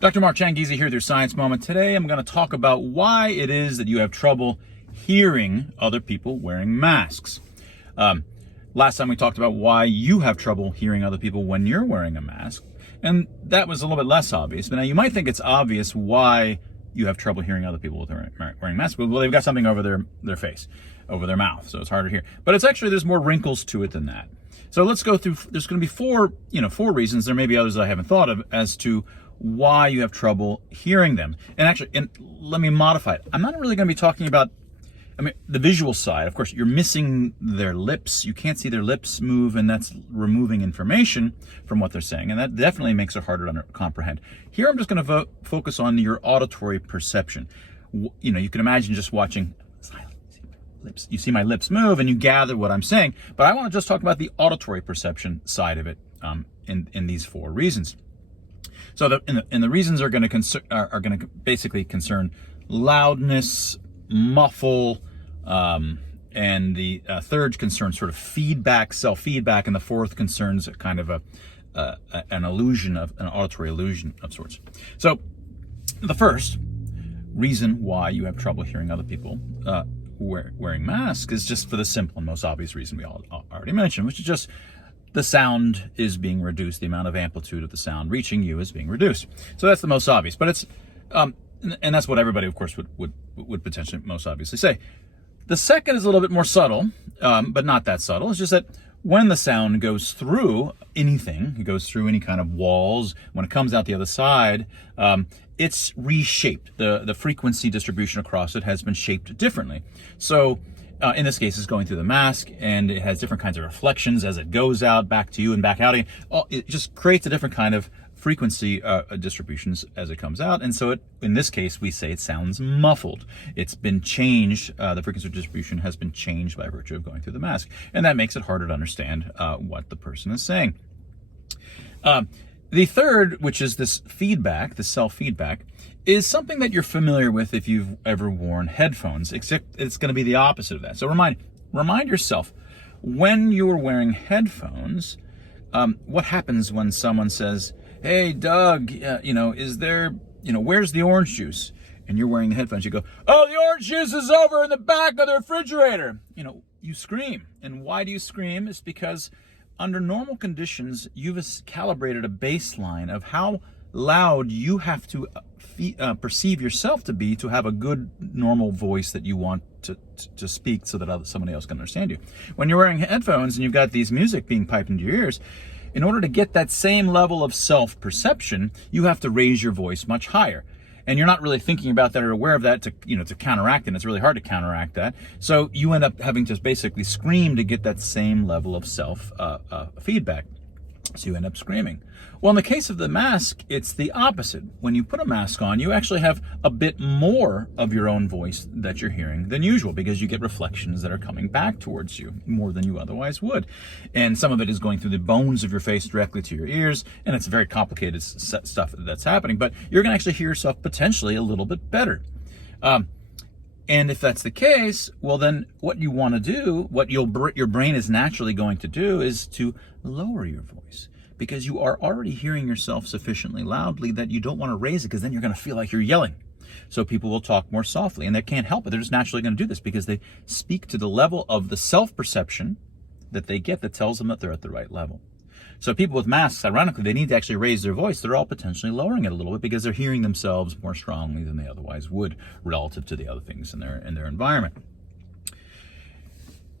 Dr. Mark Changizi here with your Science Moment. Today I'm going to talk about why it is that you have trouble hearing other people wearing masks. Last time we talked about why you have trouble hearing other people when you're wearing a mask, and that was a little bit less obvious. But now you might think it's obvious why you have trouble hearing other people with wearing masks. Well, they've got something over their face, over their mouth, so it's harder to hear. But it's actually, there's more wrinkles to it than that. So let's go through, there's going to be four reasons, there may be others that I haven't thought of, as to why you have trouble hearing them. And let me modify it. I'm not really going to be talking about, the visual side. Of course, you're missing their lips. You can't see their lips move, and that's removing information from what they're saying. And that definitely makes it harder to comprehend. Here, I'm just going to focus on your auditory perception. You can imagine just watching lips. You see my lips move, and you gather what I'm saying. But I want to just talk about the auditory perception side of it in these four reasons. So the reasons are going to basically concern loudness, muffle, and the third concerns sort of feedback, self-feedback, and the fourth concerns a kind of an illusion of an auditory illusion of sorts. So the first reason why you have trouble hearing other people wearing masks is just for the simple and most obvious reason we all already mentioned, which is just the sound is being reduced. The amount of amplitude of the sound reaching you is being reduced. So that's the most obvious, but it's and that's what everybody, of course, would potentially most obviously say. The second is a little bit more subtle, but not that subtle. It's just that when the sound goes through anything, it goes through any kind of walls, when it comes out the other side, it's reshaped. The frequency distribution across it has been shaped differently. So in this case, it's going through the mask, and it has different kinds of reflections as it goes out, back to you and back out again. It just creates a different kind of frequency distributions as it comes out. And so in this case, we say it sounds muffled. It's been changed. The frequency distribution has been changed by virtue of going through the mask. And that makes it harder to understand what the person is saying. The third, which is this feedback, the self-feedback, is something that you're familiar with if you've ever worn headphones, except it's going to be the opposite of that. So remind yourself, when you're wearing headphones, what happens when someone says, "Hey, Doug, is there, where's the orange juice?" And you're wearing the headphones, you go, "Oh, the orange juice is over in the back of the refrigerator." You scream. And why do you scream? It's because under normal conditions, you've calibrated a baseline of how loud you have to perceive yourself to be to have a good normal voice that you want to speak so that somebody else can understand you. When you're wearing headphones and you've got these music being piped into your ears, in order to get that same level of self-perception, you have to raise your voice much higher. And you're not really thinking about that or aware of that to counteract it. And it's really hard to counteract that. So you end up having to basically scream to get that same level of self-feedback. So you end up screaming. Well, in the case of the mask, it's the opposite. When you put a mask on, you actually have a bit more of your own voice that you're hearing than usual, because you get reflections that are coming back towards you more than you otherwise would. And some of it is going through the bones of your face directly to your ears, and it's very complicated stuff that's happening, but you're going to actually hear yourself potentially a little bit better. And if that's the case, well, then what you want to do, what your brain is naturally going to do, is to lower your voice, because you are already hearing yourself sufficiently loudly that you don't want to raise it, because then you're going to feel like you're yelling. So people will talk more softly, and they can't help it. They're just naturally going to do this because they speak to the level of the self-perception that they get that tells them that they're at the right level. So people with masks, ironically, they need to actually raise their voice. They're all potentially lowering it a little bit because they're hearing themselves more strongly than they otherwise would relative to the other things in their environment.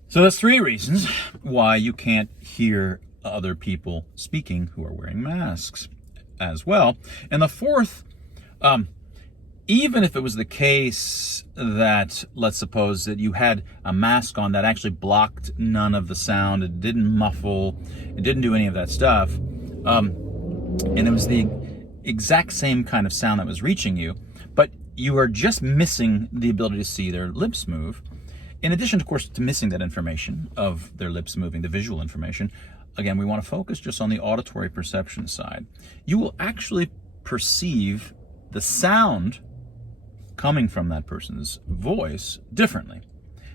So that's three reasons why you can't hear other people speaking who are wearing masks as well. And the fourth, even if it was the case that, let's suppose that you had a mask on that actually blocked none of the sound, it didn't muffle, it didn't do any of that stuff, and it was the exact same kind of sound that was reaching you, but you are just missing the ability to see their lips move. In addition, of course, to missing that information of their lips moving, the visual information, again, we want to focus just on the auditory perception side. You will actually perceive the sound coming from that person's voice differently,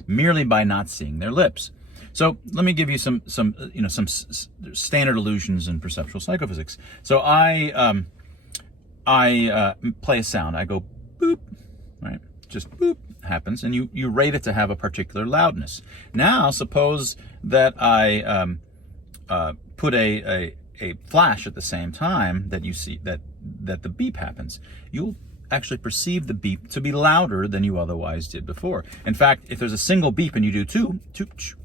merely by not seeing their lips. So let me give you some standard illusions in perceptual psychophysics. So I play a sound. I go boop, right? Just boop happens, and you rate it to have a particular loudness. Now, suppose that I put a flash at the same time that you see that the beep happens. You'll actually perceive the beep to be louder than you otherwise did before. In fact, if there's a single beep and you do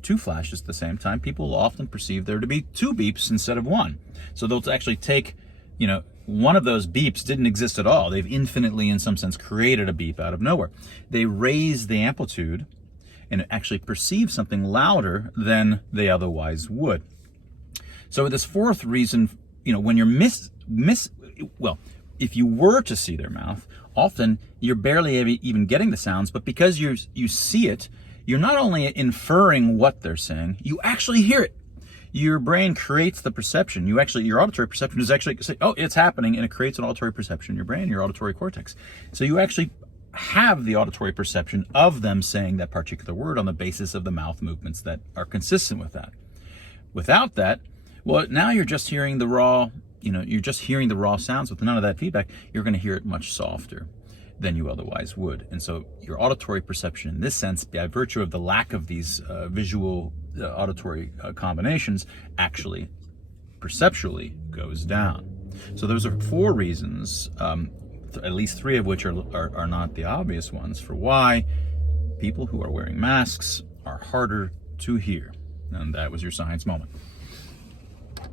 two flashes at the same time, people will often perceive there to be two beeps instead of one. So they'll actually take, one of those beeps didn't exist at all. They've infinitely, in some sense, created a beep out of nowhere. They raise the amplitude and actually perceive something louder than they otherwise would. So this fourth reason, when you're if you were to see their mouth, often you're barely even getting the sounds, but because you see it, you're not only inferring what they're saying, you actually hear it. Your brain creates the perception. Your auditory perception is actually say, oh, it's happening, and it creates an auditory perception in your brain, your auditory cortex. So you actually have the auditory perception of them saying that particular word on the basis of the mouth movements that are consistent with that. Without that, well, now you're just hearing the raw, sounds with none of that feedback. You're going to hear it much softer than you otherwise would. And so your auditory perception in this sense, by virtue of the lack of these visual auditory combinations, actually perceptually goes down. So those are four reasons, at least three of which are not the obvious ones, for why people who are wearing masks are harder to hear. And that was your science moment.